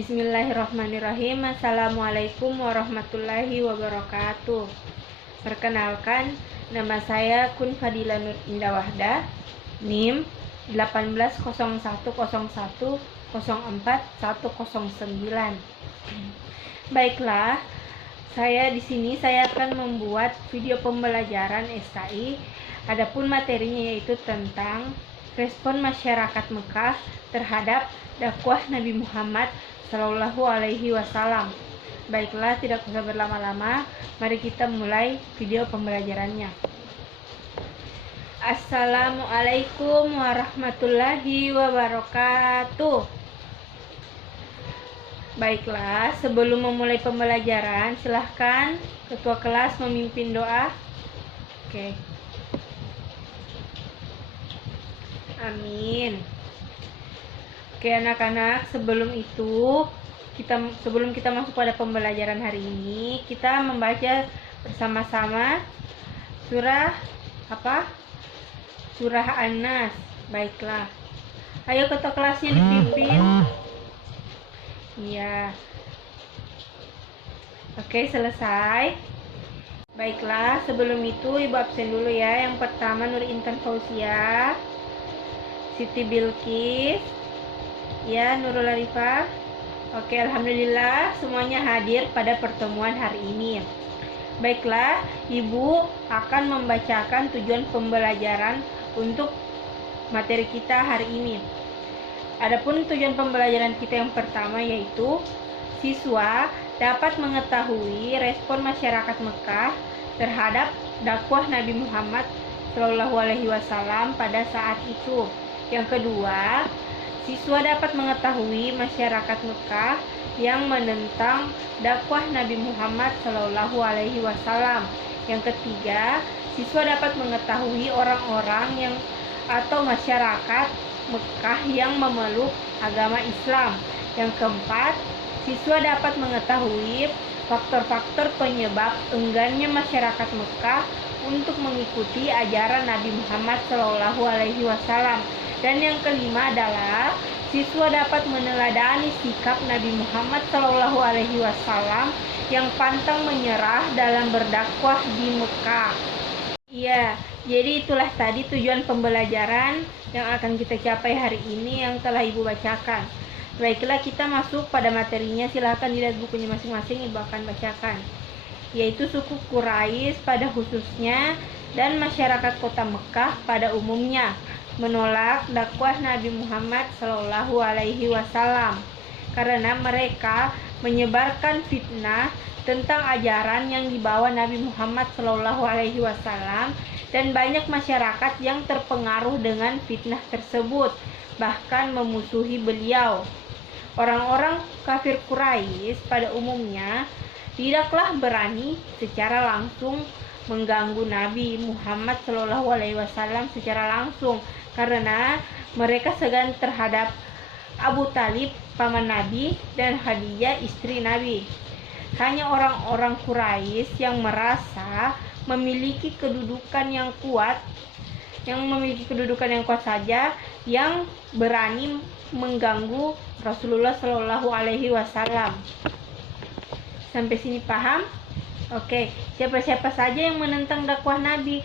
Bismillahirrahmanirrahim. Assalamualaikum warahmatullahi wabarakatuh. Perkenalkan, nama saya Kun Fadila Nur Indah Wahda, NIM 1801104109. Baiklah, di sini saya akan membuat video pembelajaran SKI. Adapun materinya yaitu tentang respon masyarakat Mekah terhadap dakwah Nabi Muhammad Shallallahu Alaihi Wasallam. Baiklah, tidak usah berlama-lama, mari kita mulai video pembelajarannya. Assalamualaikum warahmatullahi wabarakatuh. Baiklah, sebelum memulai pembelajaran, silahkan ketua kelas memimpin doa. Oke. Amin. Oke anak-anak, sebelum kita masuk pada pembelajaran hari ini, kita membaca bersama-sama surah Surah An-Nas. Baiklah. Ayo ketua kelasnya dipimpin. Iya. Oke, selesai. Baiklah, sebelum itu Ibu absen dulu ya. Yang pertama Nur Intan Fauzia, Siti Bilqis, ya, Nurul Arifah. Oke, alhamdulillah semuanya hadir pada pertemuan hari ini. Baiklah, Ibu akan membacakan tujuan pembelajaran untuk materi kita hari ini. Adapun tujuan pembelajaran kita yang pertama yaitu siswa dapat mengetahui respon masyarakat Mekah terhadap dakwah Nabi Muhammad Shallallahu Alaihi Wasallam pada saat itu. Yang kedua, siswa dapat mengetahui masyarakat Mekah yang menentang dakwah Nabi Muhammad Shallallahu Alaihi Wasallam. Yang ketiga, siswa dapat mengetahui orang-orang atau masyarakat Mekah yang memeluk agama Islam. Yang keempat, siswa dapat mengetahui faktor-faktor penyebab enggannya masyarakat Mekah untuk mengikuti ajaran Nabi Muhammad Shallallahu Alaihi Wasallam. Dan yang kelima adalah siswa dapat meneladani sikap Nabi Muhammad Shallallahu Alaihi Wasallam yang pantang menyerah dalam berdakwah di Mekah. Iya, jadi itulah tadi tujuan pembelajaran yang akan kita capai hari ini yang telah Ibu bacakan. Baiklah, kita masuk pada materinya. Silahkan dilihat bukunya masing-masing, Ibu akan bacakan. Yaitu suku Quraisy pada khususnya dan masyarakat kota Mekah pada umumnya menolak dakwah Nabi Muhammad Shallallahu Alaihi Wasallam karena mereka menyebarkan fitnah tentang ajaran yang dibawa Nabi Muhammad Shallallahu Alaihi Wasallam, dan banyak masyarakat yang terpengaruh dengan fitnah tersebut, bahkan memusuhi beliau. Orang-orang kafir Quraisy pada umumnya tidaklah berani secara langsung mengganggu Nabi Muhammad Shallallahu Alaihi Wasallam secara langsung karena mereka segan terhadap Abu Talib paman Nabi dan Khadijah istri Nabi. Hanya orang-orang Quraisy yang merasa memiliki kedudukan yang kuat saja yang berani mengganggu Rasulullah Shallallahu Alaihi Wasallam. Sampai sini paham? Oke, siapa-siapa saja yang menentang dakwah Nabi?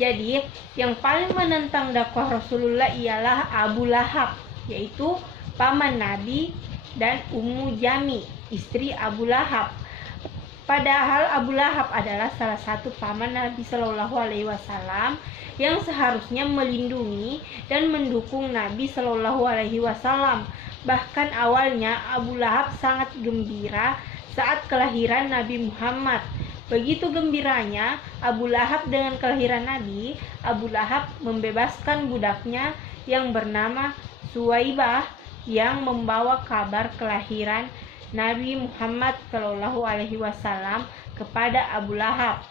Jadi, yang paling menentang dakwah Rasulullah ialah Abu Lahab, yaitu paman Nabi, dan Ummu Jami, istri Abu Lahab. Padahal Abu Lahab adalah salah satu paman Nabi Shallallahu Alaihi Wasallam yang seharusnya melindungi dan mendukung Nabi Shallallahu Alaihi Wasallam. Bahkan awalnya Abu Lahab sangat gembira saat kelahiran Nabi Muhammad. Begitu gembiranya Abu Lahab dengan kelahiran Nabi, Abu Lahab membebaskan budaknya yang bernama Suwaibah yang membawa kabar kelahiran Nabi Muhammad Shallallahu Alaihi Wasallam kepada Abu Lahab.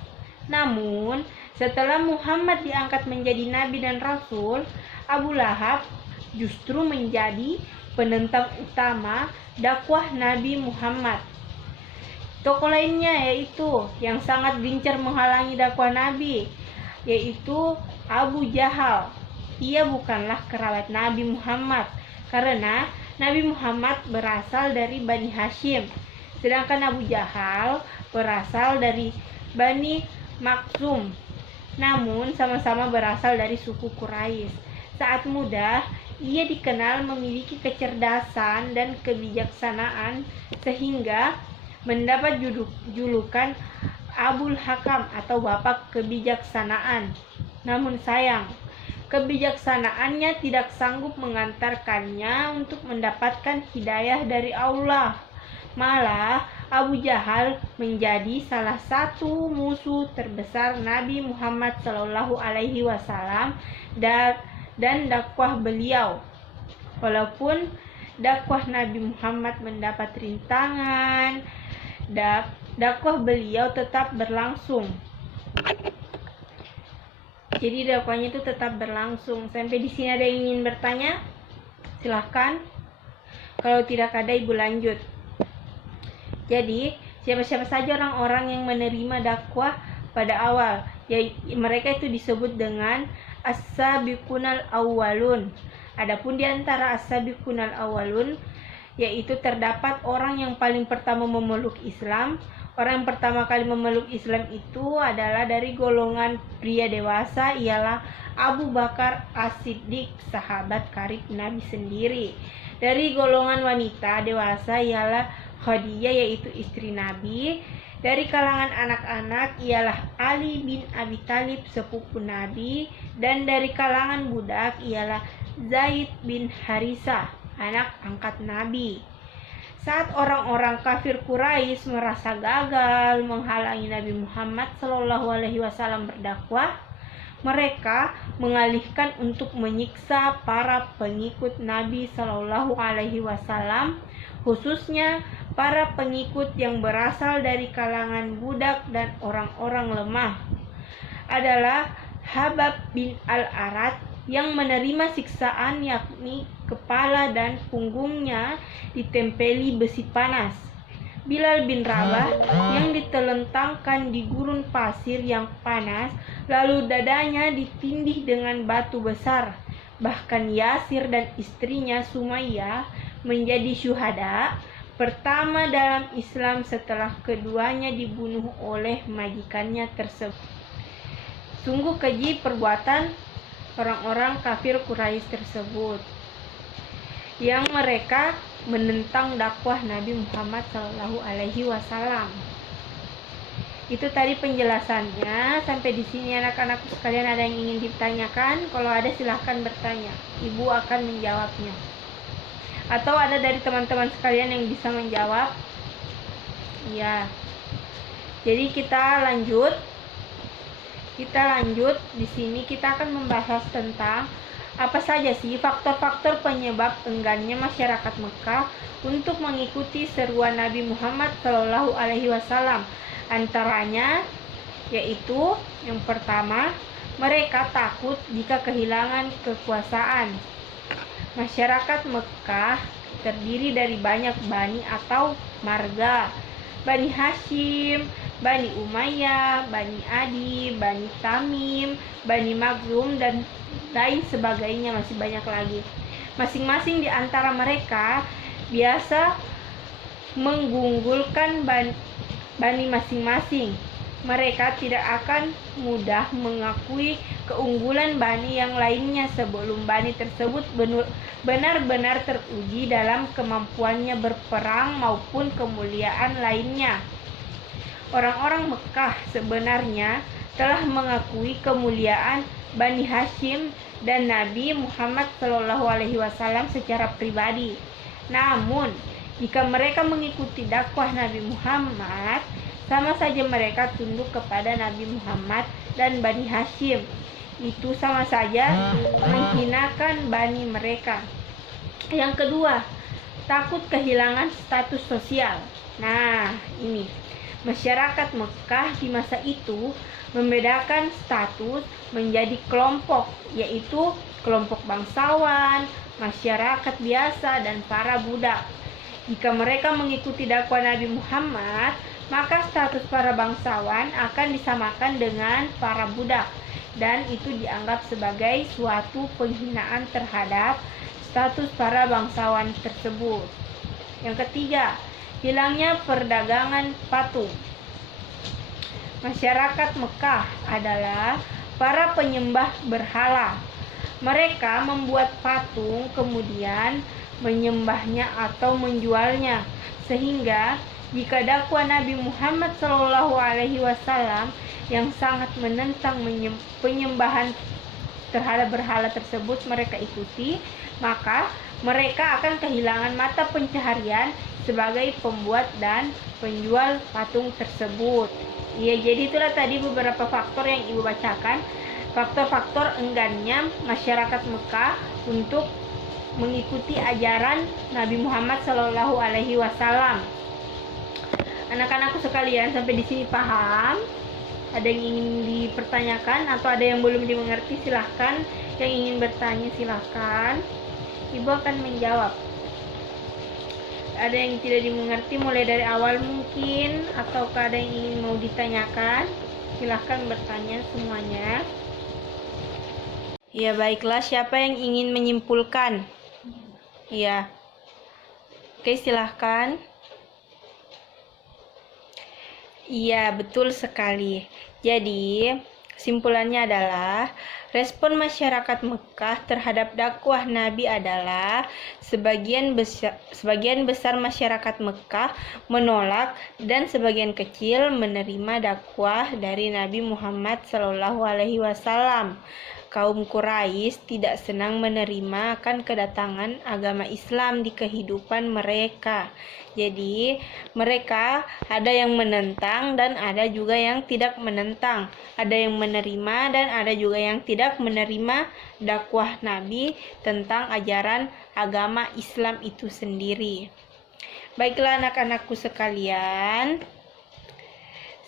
Namun, setelah Muhammad diangkat menjadi Nabi dan Rasul, Abu Lahab justru menjadi penentang utama dakwah Nabi Muhammad. Tokoh lainnya yaitu yang sangat gencar menghalangi dakwah Nabi, yaitu Abu Jahal. Ia bukanlah kerabat Nabi Muhammad karena Nabi Muhammad berasal dari Bani Hashim, sedangkan Abu Jahal berasal dari Bani Makhzum. Namun sama-sama berasal dari suku Quraisy. Saat muda, ia dikenal memiliki kecerdasan dan kebijaksanaan sehingga mendapat julukan Abul Hakam atau Bapak Kebijaksanaan. Namun sayang, kebijaksanaannya tidak sanggup mengantarkannya untuk mendapatkan hidayah dari Allah. Malah Abu Jahal menjadi salah satu musuh terbesar Nabi Muhammad SAW dan dakwah beliau. Walaupun dakwah Nabi Muhammad mendapat rintangan, dakwah beliau tetap berlangsung. Jadi dakwahnya itu tetap berlangsung. Sampai di sini ada yang ingin bertanya? Silahkan. Kalau tidak ada, Ibu lanjut. Jadi siapa-siapa saja orang-orang yang menerima dakwah pada awal, mereka itu disebut dengan as-sabiqunal awwalun. Adapun di antara as-sabiqunal awwalun, yaitu terdapat orang yang paling pertama memeluk Islam. Orang yang pertama kali memeluk Islam itu adalah dari golongan pria dewasa, ialah Abu Bakar As-Siddiq, sahabat karib Nabi sendiri. Dari golongan wanita dewasa ialah Khadijah, yaitu istri Nabi. Dari kalangan anak-anak ialah Ali bin Abi Thalib, sepupu Nabi. Dan dari kalangan budak ialah Zaid bin Harisah, anak angkat Nabi. Saat orang-orang kafir Quraisy merasa gagal menghalangi Nabi Muhammad SAW berdakwah, mereka mengalihkan untuk menyiksa para pengikut Nabi SAW, khususnya para pengikut yang berasal dari kalangan budak dan orang-orang lemah. Adalah Habab bin Al-Arad yang menerima siksaan, yakni kepala dan punggungnya ditempeli besi panas. Bilal bin Rabah yang ditelentangkan di gurun pasir yang panas, lalu dadanya ditindih dengan batu besar. Bahkan Yasir dan istrinya Sumayyah menjadi syuhada pertama dalam Islam setelah keduanya dibunuh oleh majikannya tersebut. Sungguh keji perbuatan orang-orang kafir Quraisy tersebut, yang mereka menentang dakwah Nabi Muhammad SAW. Itu tadi penjelasannya. Sampai di sini anak-anakku sekalian, ada yang ingin ditanyakan? Kalau ada silahkan bertanya, Ibu akan menjawabnya. Atau ada dari teman-teman sekalian yang bisa menjawab? Ya. Jadi kita lanjut. Di sini kita akan membahas tentang apa saja sih faktor-faktor penyebab enggannya masyarakat Mekah untuk mengikuti seruan Nabi Muhammad SAW. Antaranya yaitu yang pertama, mereka takut jika kehilangan kekuasaan. Masyarakat Mekah terdiri dari banyak bani atau marga. Bani Hashim, Bani Umayyah, Bani Adi, Bani Tamim, Bani Makhzum, dan lain sebagainya, masih banyak lagi. Masing-masing di antara mereka biasa mengunggulkan bani masing-masing. Mereka tidak akan mudah mengakui keunggulan bani yang lainnya sebelum bani tersebut benar-benar teruji dalam kemampuannya berperang maupun kemuliaan lainnya. Orang-orang Mekah sebenarnya telah mengakui kemuliaan Bani Hashim dan Nabi Muhammad SAW secara pribadi. Namun, jika mereka mengikuti dakwah Nabi Muhammad, sama saja mereka tunduk kepada Nabi Muhammad dan Bani Hashim. Itu sama saja menghinakan bani mereka. Yang kedua, takut kehilangan status sosial. Nah, ini masyarakat Mekah di masa itu membedakan status menjadi kelompok, yaitu kelompok bangsawan, masyarakat biasa, dan para budak. Jika mereka mengikuti dakwah Nabi Muhammad, maka status para bangsawan akan disamakan dengan para budak, dan itu dianggap sebagai suatu penghinaan terhadap status para bangsawan tersebut. Yang ketiga, hilangnya perdagangan patung. Masyarakat Mekah adalah para penyembah berhala. Mereka membuat patung kemudian menyembahnya atau menjualnya, sehingga jika dakwah Nabi Muhammad SAW yang sangat menentang penyembahan terhadap berhala tersebut mereka ikuti, maka mereka akan kehilangan mata pencaharian sebagai pembuat dan penjual patung tersebut. Ya, jadi itulah tadi beberapa faktor yang Ibu bacakan, faktor-faktor enggannya masyarakat Mekah untuk mengikuti ajaran Nabi Muhammad SAW. Anak-anakku sekalian, sampai di sini paham? Ada yang ingin dipertanyakan atau ada yang belum dimengerti, silahkan. Yang ingin bertanya silahkan, Ibu akan menjawab. Ada yang tidak dimengerti mulai dari awal mungkin, atau ada yang ingin mau ditanyakan, silahkan bertanya semuanya. Ya, baiklah, siapa yang ingin menyimpulkan? Ya, oke, silahkan. Iya, betul sekali. Jadi, kesimpulannya adalah respon masyarakat Mekah terhadap dakwah Nabi adalah sebagian besar masyarakat Mekah menolak dan sebagian kecil menerima dakwah dari Nabi Muhammad SAW. Kaum Quraisy tidak senang menerima akan kedatangan agama Islam di kehidupan mereka. Jadi, mereka ada yang menentang dan ada juga yang tidak menentang. Ada yang menerima dan ada juga yang tidak menerima dakwah Nabi tentang ajaran agama Islam itu sendiri. Baiklah anak-anakku sekalian,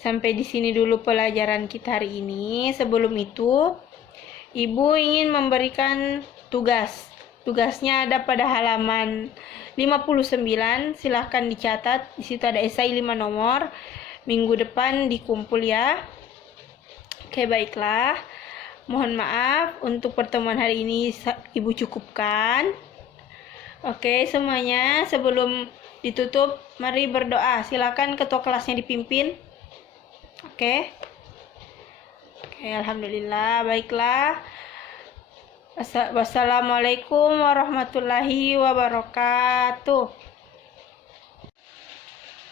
sampai di sini dulu pelajaran kita hari ini. Sebelum itu, Ibu ingin memberikan tugas. Tugasnya ada pada halaman 59. Silahkan dicatat. Di situ ada esai 5 nomor. Minggu depan dikumpul ya. Oke, baiklah. Mohon maaf untuk pertemuan hari ini Ibu cukupkan. Oke, semuanya sebelum ditutup mari berdoa. Silakan ketua kelasnya dipimpin. Oke. Alhamdulillah, baiklah. Wassalamualaikum warahmatullahi wabarakatuh.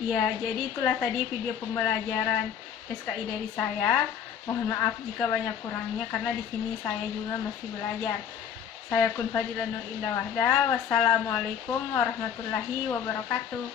Ya, jadi itulah tadi video pembelajaran SKI dari saya. Mohon maaf jika banyak kurangnya karena di sini saya juga masih belajar. Saya Kun Fadila Nur Indah Wahda. Wassalamualaikum warahmatullahi wabarakatuh.